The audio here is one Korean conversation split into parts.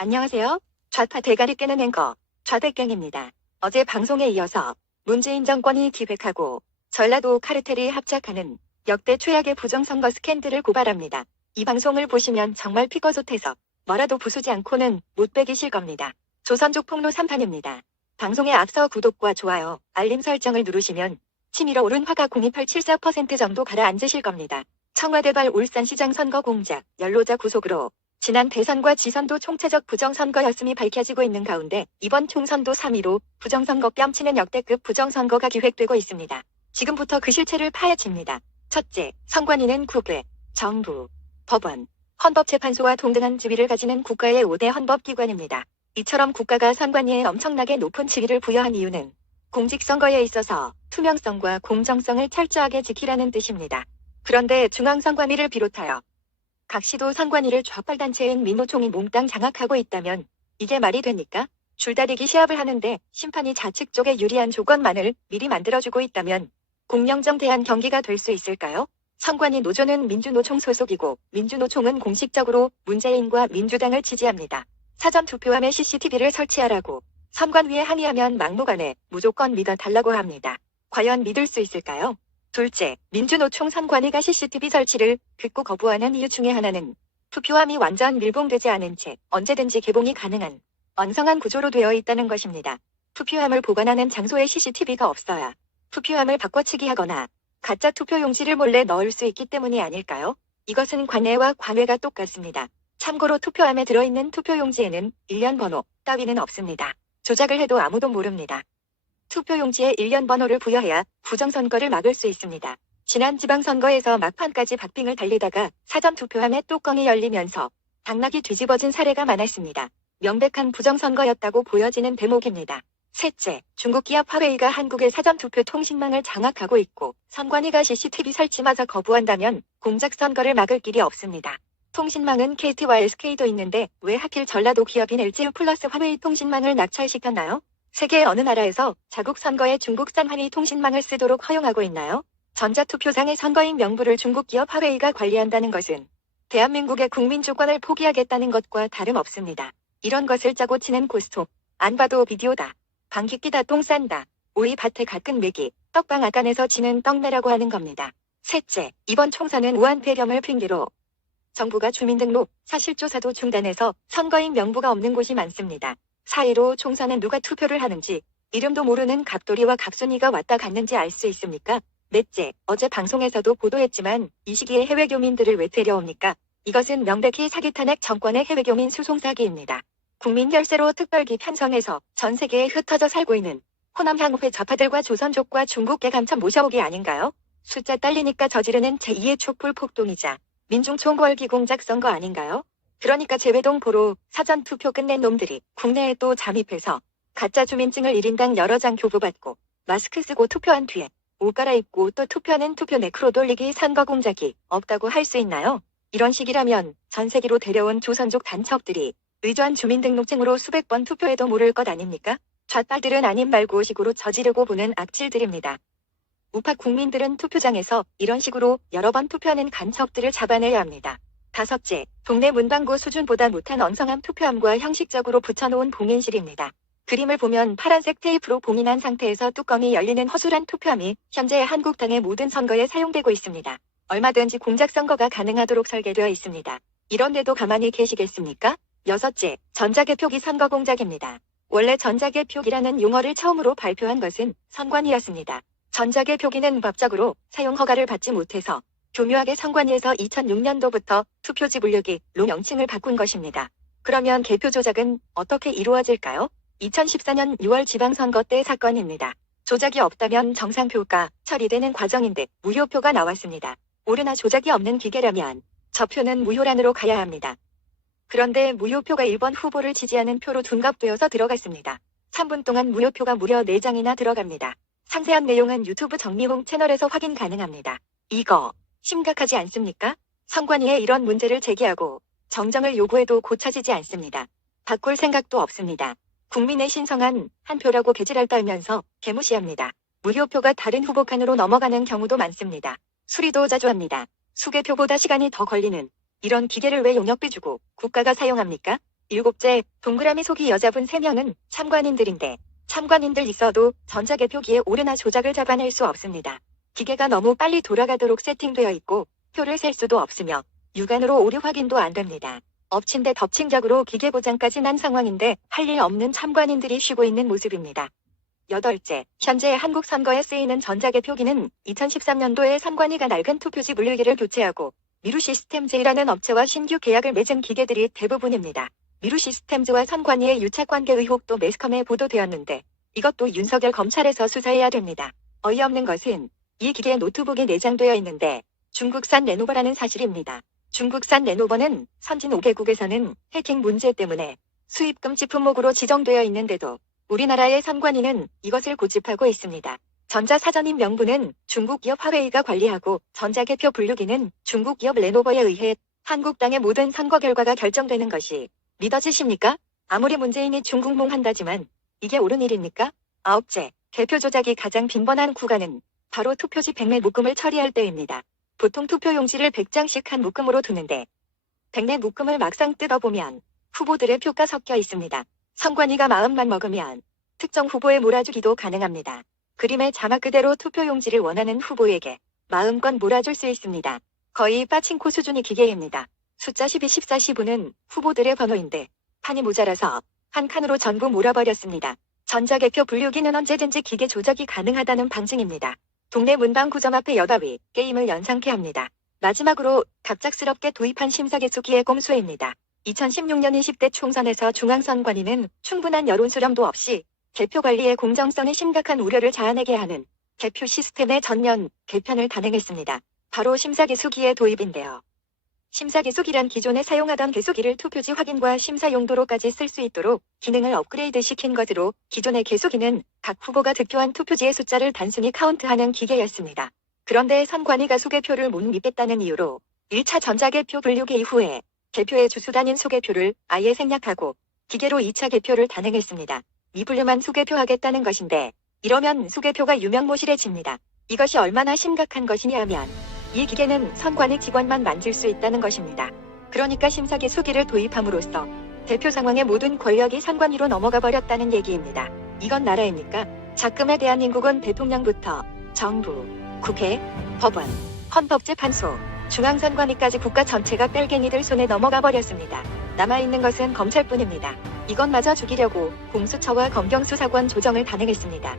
안녕하세요. 좌파 대가리 깨는 앵커 좌대경입니다. 어제 방송에 이어서 문재인 정권이 기획하고 전라도 카르텔이 합작하는 역대 최악의 부정선거 스캔들을 고발합니다. 이 방송을 보시면 정말 피꺼솥해서 뭐라도 부수지 않고는 못 베기실 겁니다. 조선족 폭로 3판입니다. 방송에 앞서 구독과 좋아요, 알림 설정을 누르시면 치밀어 오른 화가 0.2874% 정도 가라앉으실 겁니다. 청와대발 울산시장 선거 공작, 연로자 구속으로 지난 대선과 지선도 총체적 부정선거였음이 밝혀지고 있는 가운데 이번 총선도 3.15 부정선거 뺨치는 역대급 부정선거가 기획되고 있습니다. 지금부터 그 실체를 파헤칩니다. 첫째, 선관위는 국회, 정부, 법원, 헌법재판소와 동등한 지위를 가지는 국가의 5대 헌법기관입니다. 이처럼 국가가 선관위에 엄청나게 높은 지위를 부여한 이유는 공직선거에 있어서 투명성과 공정성을 철저하게 지키라는 뜻입니다. 그런데 중앙선관위를 비롯하여 각 시도 선관위를 좌빨단체인 민노총이 몽땅 장악하고 있다면 이게 말이 됩니까? 줄다리기 시합을 하는데 심판이 좌측 쪽에 유리한 조건만을 미리 만들어주고 있다면 공명정 대한 경기가 될 수 있을까요? 선관위 노조는 민주노총 소속이고 민주노총은 공식적으로 문재인과 민주당을 지지합니다. 사전투표함에 CCTV를 설치하라고 선관위에 항의하면 막무가내 무조건 믿어달라고 합니다. 과연 믿을 수 있을까요? 둘째, 민주노총 선관위가 CCTV 설치를 극구 거부하는 이유 중에 하나는 투표함이 완전 밀봉되지 않은 채 언제든지 개봉이 가능한 엉성한 구조로 되어 있다는 것입니다. 투표함을 보관하는 장소에 CCTV가 없어야 투표함을 바꿔치기하거나 가짜 투표용지를 몰래 넣을 수 있기 때문이 아닐까요? 이것은 관내와 과외가 똑같습니다. 참고로 투표함에 들어있는 투표용지에는 일련 번호 따위는 없습니다. 조작을 해도 아무도 모릅니다. 투표용지에 일련 번호를 부여해야 부정선거를 막을 수 있습니다. 지난 지방선거에서 막판까지 박빙을 달리다가 사전투표함에 뚜껑이 열리면서 당락이 뒤집어진 사례가 많았습니다. 명백한 부정선거였다고 보여지는 대목입니다. 셋째, 중국 기업 화웨이가 한국의 사전투표 통신망을 장악하고 있고 선관위가 CCTV 설치마저 거부한다면 공작선거를 막을 길이 없습니다. 통신망은 KT와 SK도 있는데 왜 하필 전라도 기업인 LGU 플러스 화웨이 통신망을 낙찰시켰나요? 세계 어느 나라에서 자국 선거에 중국산 화웨이 통신망을 쓰도록 허용하고 있나요? 전자투표장의 선거인 명부를 중국 기업 화웨이가 관리한다는 것은 대한민국의 국민 주권을 포기하겠다는 것과 다름없습니다. 이런 것을 짜고 치는 고스톱, 안 봐도 비디오다. 방귀 끼다 똥 싼다. 오이 밭에 가끔 매기, 떡방 아간에서 지는 떡내라고 하는 겁니다. 셋째, 이번 총선은 우한 폐렴을 핑계로 정부가 주민등록, 사실조사도 중단해서 선거인 명부가 없는 곳이 많습니다. 4.15 총선은 누가 투표를 하는지 이름도 모르는 갑돌이와 갑순이가 왔다 갔는지 알 수 있습니까? 넷째, 어제 방송에서도 보도했지만 이 시기에 해외교민들을 왜 데려옵니까? 이것은 명백히 사기탄핵 정권의 해외교민 수송 사기입니다. 국민 결세로 특별기 편성해서 전 세계에 흩어져 살고 있는 호남 향후회 좌파들과 조선족과 중국계 감천 모셔오기 아닌가요? 숫자 딸리니까 저지르는 제2의 촛불 폭동이자 민중 총궐기 공작 선거 아닌가요? 그러니까 재외동 보로 사전투표 끝낸 놈들이 국내에 또 잠입해서 가짜 주민증을 1인당 여러 장 교부받고 마스크 쓰고 투표한 뒤에 옷 갈아입고 또 투표하는 투표 네크로 돌리기 선거 공작이 없다고 할 수 있나요? 이런 식이라면 전 세계로 데려온 조선족 단첩들이 의조한 주민등록증으로 수백 번 투표해도 모를 것 아닙니까? 좌빨들은 아님 말고 식으로 저지르고 보는 악질들입니다. 우파 국민들은 투표장에서 이런 식으로 여러 번 투표하는 간첩들을 잡아내야 합니다. 다섯째, 동네 문방구 수준보다 못한 엉성한 투표함과 형식적으로 붙여놓은 봉인실입니다. 그림을 보면 파란색 테이프로 봉인한 상태에서 뚜껑이 열리는 허술한 투표함이 현재 한국당의 모든 선거에 사용되고 있습니다. 얼마든지 공작선거가 가능하도록 설계되어 있습니다. 이런데도 가만히 계시겠습니까? 여섯째, 전자개표기 선거 공작입니다. 원래 전자개표기라는 용어를 처음으로 발표한 것은 선관위였습니다. 전자개표기는 법적으로 사용 허가를 받지 못해서 교묘하게 선관위에서 2006년도부터 투표지 분류기로 명칭을 바꾼 것입니다. 그러면 개표 조작은 어떻게 이루어질까요? 2014년 6월 지방선거 때 사건입니다. 조작이 없다면 정상표가 처리되는 과정인데 무효표가 나왔습니다. 오르나 조작이 없는 기계라면 저 표는 무효란으로 가야 합니다. 그런데 무효표가 1번 후보를 지지하는 표로 둔갑되어서 들어갔습니다. 3분 동안 무효표가 무려 4장이나 들어갑니다. 상세한 내용은 유튜브 정미홍 채널에서 확인 가능합니다. 이거 심각하지 않습니까? 선관위에 이런 문제를 제기하고 정정을 요구해도 고쳐지지 않습니다. 바꿀 생각도 없습니다. 국민의 신성한 한 표라고 개지랄 떨면서 개무시합니다. 무효표가 다른 후보 칸으로 넘어가는 경우도 많습니다. 수리도 자주 합니다. 수개표보다 시간이 더 걸리는 이런 기계를 왜 용역비 주고 국가가 사용합니까? 일곱째, 동그라미 속이 여자분 3명은 참관인들인데 참관인들 있어도 전자개표기에 오류나 조작을 잡아낼 수 없습니다. 기계가 너무 빨리 돌아가도록 세팅되어 있고 표를 셀 수도 없으며 육안으로 오류 확인도 안 됩니다. 엎친 데 덮친 격으로 기계 고장까지 난 상황인데 할 일 없는 참관인들이 쉬고 있는 모습입니다. 여덟째, 현재 한국 선거에 쓰이는 전자개표기는 2013년도에 선관위가 낡은 투표지 분류기를 교체하고 미루시스템즈라는 업체와 신규 계약을 맺은 기계들이 대부분입니다. 미루시스템즈와 선관위의 유착관계 의혹도 매스컴에 보도되었는데 이것도 윤석열 검찰에서 수사해야 됩니다. 어이없는 것은 이 기계에 노트북이 내장되어 있는데 중국산 레노버라는 사실입니다. 중국산 레노버는 선진 5개국에서는 해킹 문제 때문에 수입 금지 품목으로 지정되어 있는데도 우리나라의 선관위는 이것을 고집하고 있습니다. 전자사전인 명부는 중국 기업 화웨이가 관리하고 전자개표 분류기는 중국 기업 레노버에 의해 한국당의 모든 선거 결과가 결정되는 것이 믿어지십니까? 아무리 문재인이 중국몽한다지만 이게 옳은 일입니까? 아홉째, 개표 조작이 가장 빈번한 구간은 바로 투표지 백내 묶음을 처리할 때입니다. 보통 투표용지를 100장씩 한 묶음으로 두는데 백내 묶음을 막상 뜯어보면 후보들의 표가 섞여 있습니다. 선관위가 마음만 먹으면 특정 후보에 몰아주기도 가능합니다. 그림의 자막 그대로 투표용지를 원하는 후보에게 마음껏 몰아줄 수 있습니다. 거의 빠칭코 수준의 기계입니다. 숫자 12, 14, 15는 후보들의 번호인데 판이 모자라서 한 칸으로 전부 몰아버렸습니다. 전자개표 분류기는 언제든지 기계 조작이 가능하다는 방증입니다. 동네 문방구점 앞에 여바위 게임을 연상케 합니다. 마지막으로 갑작스럽게 도입한 심사개수기의 꼼수입니다. 2016년 20대 총선에서 중앙선관위는 충분한 여론 수렴도 없이 개표 관리의 공정성에 심각한 우려를 자아내게 하는 개표 시스템의 전면 개편을 단행했습니다. 바로 심사개수기의 도입인데요. 심사개수기란 기존에 사용하던 개수기를 투표지 확인과 심사 용도로까지 쓸 수 있도록 기능을 업그레이드 시킨 것으로 기존의 개수기는 각 후보가 득표한 투표지의 숫자를 단순히 카운트하는 기계였습니다. 그런데 선관위가 수개표를 못 믿겠다는 이유로 1차 전자개표 분류기 이후에 개표의 주수단인 수개표를 아예 생략하고 기계로 2차 개표를 단행했습니다. 미분류만 수개표하겠다는 것인데 이러면 수개표가 유명무실해집니다. 이것이 얼마나 심각한 것이냐 하면 이 기계는 선관위 직원만 만질 수 있다는 것입니다. 그러니까 심사개수기를 도입함으로써 대표 상황의 모든 권력이 선관위로 넘어가 버렸다는 얘기입니다. 이건 나라입니까? 작금의 대한민국은 대통령부터 정부, 국회, 법원, 헌법재판소, 중앙선관위까지 국가 전체가 뺄갱이들 손에 넘어가 버렸습니다. 남아있는 것은 검찰뿐입니다. 이것마저 죽이려고 공수처와 검경수사권 조정을 단행했습니다.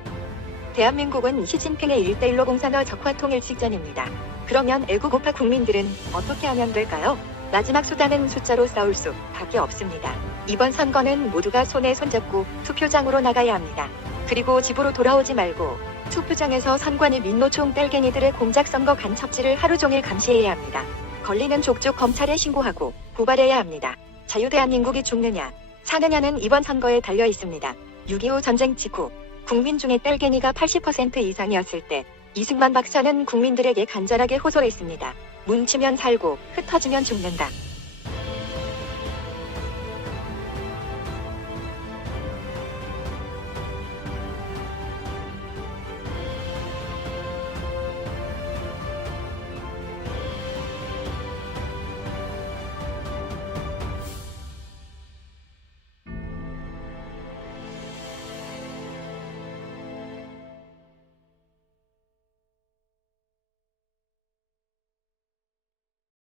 대한민국은 시진핑의 1:1로 공산화 적화 통일 직전입니다. 그러면 애국우파 국민들은 어떻게 하면 될까요? 마지막 수단은 숫자로 싸울 수밖에 없습니다. 이번 선거는 모두가 손에 손잡고 투표장으로 나가야 합니다. 그리고 집으로 돌아오지 말고 투표장에서 선관위 민노총 뺄갱이들의 공작선거 간첩질을 하루 종일 감시해야 합니다. 걸리는 족족 검찰에 신고하고 고발해야 합니다. 자유대한민국이 죽느냐 사느냐는 이번 선거에 달려 있습니다. 6.25 전쟁 직후 국민 중에 뺄갱이가 80% 이상이었을 때 이승만 박사는 국민들에게 간절하게 호소했습니다. 뭉치면 살고 흩어지면 죽는다.